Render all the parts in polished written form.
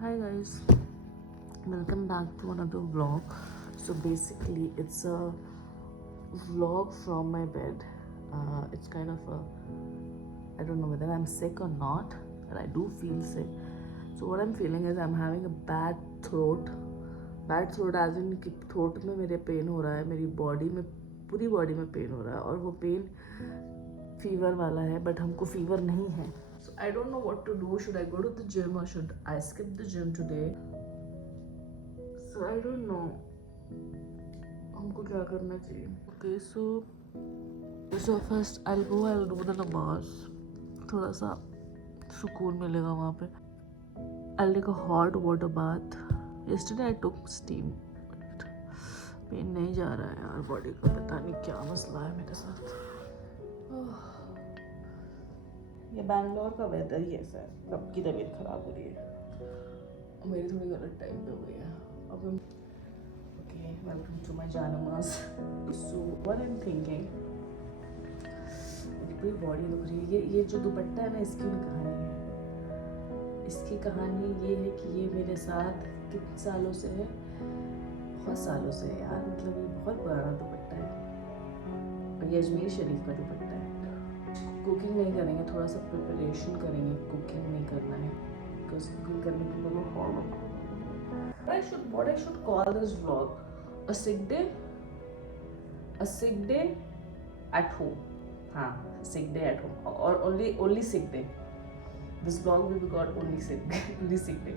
Hi guys, welcome back to another vlog. So basically it's a vlog from my bed. It's kind of I don't know whether I'm sick or not, but I do feel sick. So what I'm feeling is I'm having a bad throat as in कि throat में मेरे pen हो रहा है, मेरी body में पूरी body में पेन हो रहा है और वो पेन फीवर वाला है, बट हमको फीवर नहीं है. So I don't know what to do. Should I go to the gym or should I skip the gym today? So I don't know. हमको क्या करना चाहिए? Okay, so first I'll do the namaz. थोड़ा सा सुकून मिलेगा वहाँ पे. I'll take a hot water bath. Yesterday I took steam. But pain नहीं जा रहा है यार बॉडी का. पता नहीं क्या मसला है मेरे साथ. ये बैंगलोर का वेदर ही ऐसा है, सबकी तबीयत खराब हो रही है. मेरी थोड़ी गलत टाइम पे हो गई है. अब हम ओके, वेलकम टू माय जानमाज. So what I am thinking, मेरी पूरी बॉडी दुख रही है. ये जो दुपट्टा है ना, इसकी भी कहानी है. इसकी कहानी ये है कि ये मेरे साथ कितने सालों से है, बहुत सालों से है यार. मतलब ये बहुत पुराना दुपट्टा है और ये अजमेर शरीफ का दुपट्टा है. कुकिंग नहीं करेंगे, थोड़ा सा प्रिपरेशन करेंगे. कुकिंग नहीं करना है बिकॉज कुकिंग करने के लिए what I should call this vlog, a sick day at home. हाँ, sick day at home or only sick day. This vlog will be called only sick day.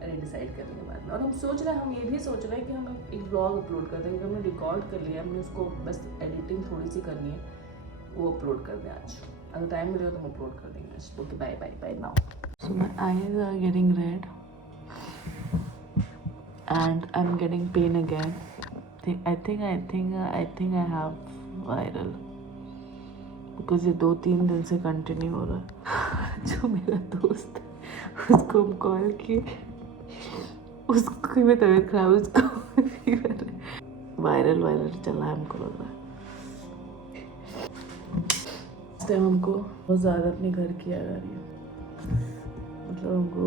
अरे decide कर लेंगे बाद में. और हम सोच रहे हैं, हम ये भी सोच रहे हैं कि हम एक व्लॉग अपलोड कर देंगे. हमने रिकॉर्ड कर लिया, हमने उसको बस एडिटिंग थोड़ी सी करनी है, वो अपलोड कर दें आज. अगर टाइम मिलेगा तो हम अपलोड कर देंगे आज. Okay, bye now. So my eyes are getting red and I am getting pain again. I think I have viral because ये 2-3 दिन से कंटिन्यू हो रहा है. जो मेरा दोस्त है उसको हम कॉल किए, उसकी भी तबीयत खराब, उसको फीवर है. वायरल चला है हमको लग रहा है. इस टाइम हमको बहुत ज़्यादा अपने घर की याद आ रही है. मतलब हमको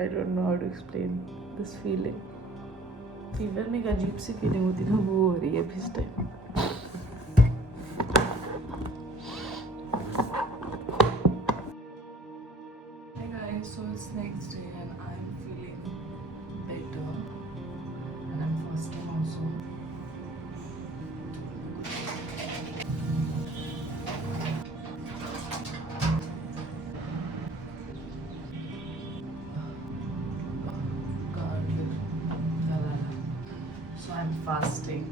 I don't know how to explain this feeling. Fever में एक अजीब सी फीलिंग होती है ना, वो हो रही है अभी इस time. So it's next day and I'm feeling better and I'm fasting also. So I'm fasting.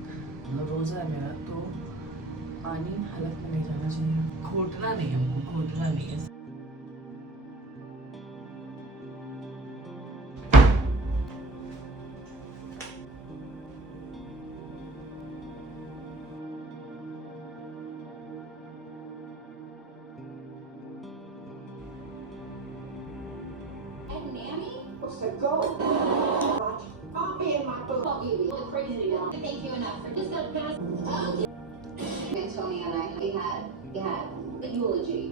रोज़ा है मेरा, तो पानी हलक में नहीं जाना चाहिए. घोटना नहीं है हमको, घोटना नहीं है. Nanny? Said go. Coffee in my book. Coffee, we look crazy now. I thank you enough for this stuff, guys. Tony and I, we had a eulogy.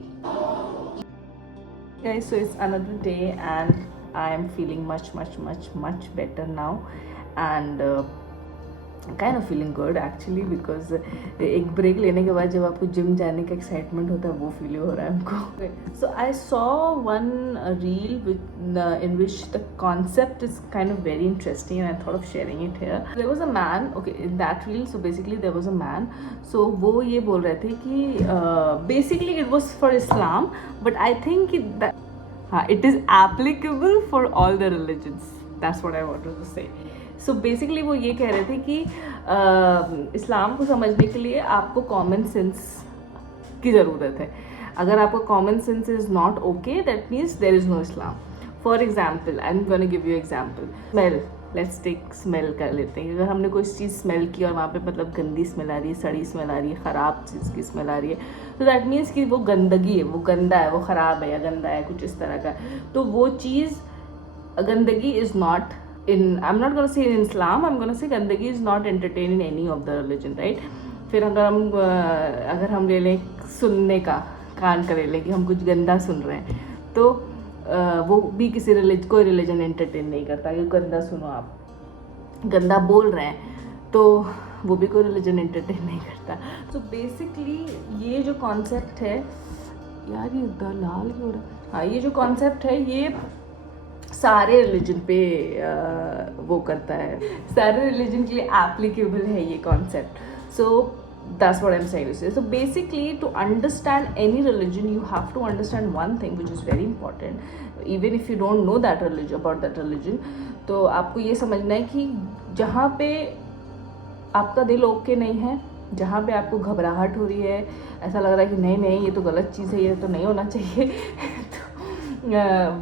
Guys, so it's another day and I am feeling much better now and kind of feeling good actually because एक break लेने के बाद जब आपको gym जाने का excitement होता है वो फील हो रहा है हमको. So I saw one reel in which the concept is kind of very interesting and I thought of sharing it here. There was a man, okay, in that reel, so basically there was a man. So वो ये बोल रहे थे कि basically it was for Islam, but I think it is applicable for all the religions. That's what I wanted to say. So basically वो ये कह रहे थे कि इस्लाम को समझने के लिए आपको कॉमन सेंस की ज़रूरत है. अगर आपका common sense is not okay, that means there is no Islam. For example, I am gonna give you example. Smell, let's take smell कर लेते हैं. अगर हमने कोई चीज़ स्मेल की और वहाँ पे मतलब गंदी स्मेल आ रही है, सड़ी स्मेल आ रही है, ख़राब चीज़ की स्मेल आ रही है, तो दैट मीन्स कि वो गंदगी है, वो गंदा है, वो ख़राब है या गंदा है, कुछ इस तरह का. तो वो चीज़ गंदगी is not I'm not going to say in Islam, I'm going to say गंदगी is not entertained in any of the religion, right? फिर अगर हम ले लें सुनने का, कान का ले लें कि हम कुछ गंदा सुन रहे हैं, तो वो भी किसी कोई रिलीजन एंटरटेन नहीं करता कि गंदा सुनो आप, गंदा बोल रहे हैं तो वो भी कोई रिलीजन एंटरटेन नहीं करता। तो बेसिकली ये जो कॉन्सेप्ट है यार, ये दलाल क्यों रहा, हाँ ये जो कॉन्सेप्ट है ये सारे रिलीजन पे वो करता है, सारे रिलीजन के लिए एप्लीकेबल है ये concept. So that's what I'm saying to say. So basically, to understand any religion, you have to understand one thing which is very important. Even if you don't know that religion, about that religion, तो आपको ये समझना है कि जहाँ पे आपका दिल ओके नहीं है, जहाँ पे आपको घबराहट हो रही है, ऐसा लग रहा है कि नहीं नहीं ये तो गलत चीज़ है, ये तो नहीं होना चाहिए तो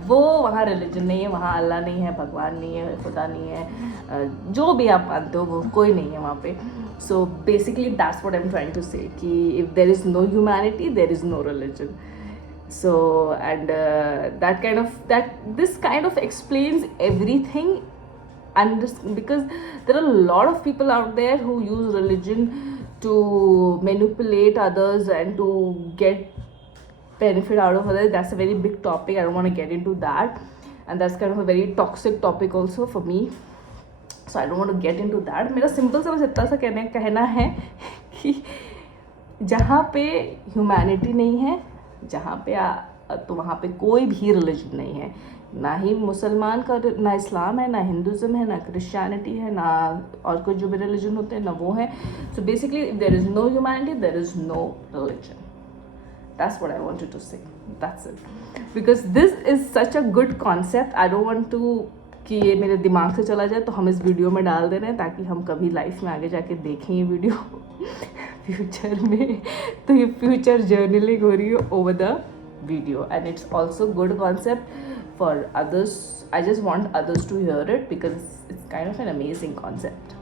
वो वहाँ रिलीजन नहीं है, वहाँ अल्लाह नहीं है, भगवान नहीं है, खुदा नहीं है, जो भी आप मानते हो वो कोई नहीं है वहाँ पे। So basically that's what I am trying to say कि if there is no humanity there is no religion. So and this kind of explains everything, and because there are a lot of people out there who use religion to manipulate others and to get benefit out of others. That's a very big topic. I don't want to get into that, and that's kind of a very toxic topic also for me, so I don't want to get into that. मेरा simple सा बस इतना सा कहना है कि जहाँ पे ह्यूमैनिटी नहीं है, जहाँ पे तो वहाँ पे कोई भी रिलीजन नहीं है, ना ही मुसलमान का, ना इस्लाम है, ना हिंदुज़म है, ना क्रिश्चियनिटी है, ना और कोई जो भी रिलीजन होते हैं ना वो है। So basically there is no humanity, there is no religion. That's what I wanted to say. That's it. Because this is such a good concept. I don't want to कि ये मेरे दिमाग से चला जाए, तो हम इस वीडियो में डाल दे रहे हैं ताकि हम कभी लाइफ में आगे जाके देखें ये वीडियो फ्यूचर में। तो ये फ्यूचर जर्नलिंग हो रही है over the video, and it's also good concept for others. I just want others to hear it because it's kind of an amazing concept.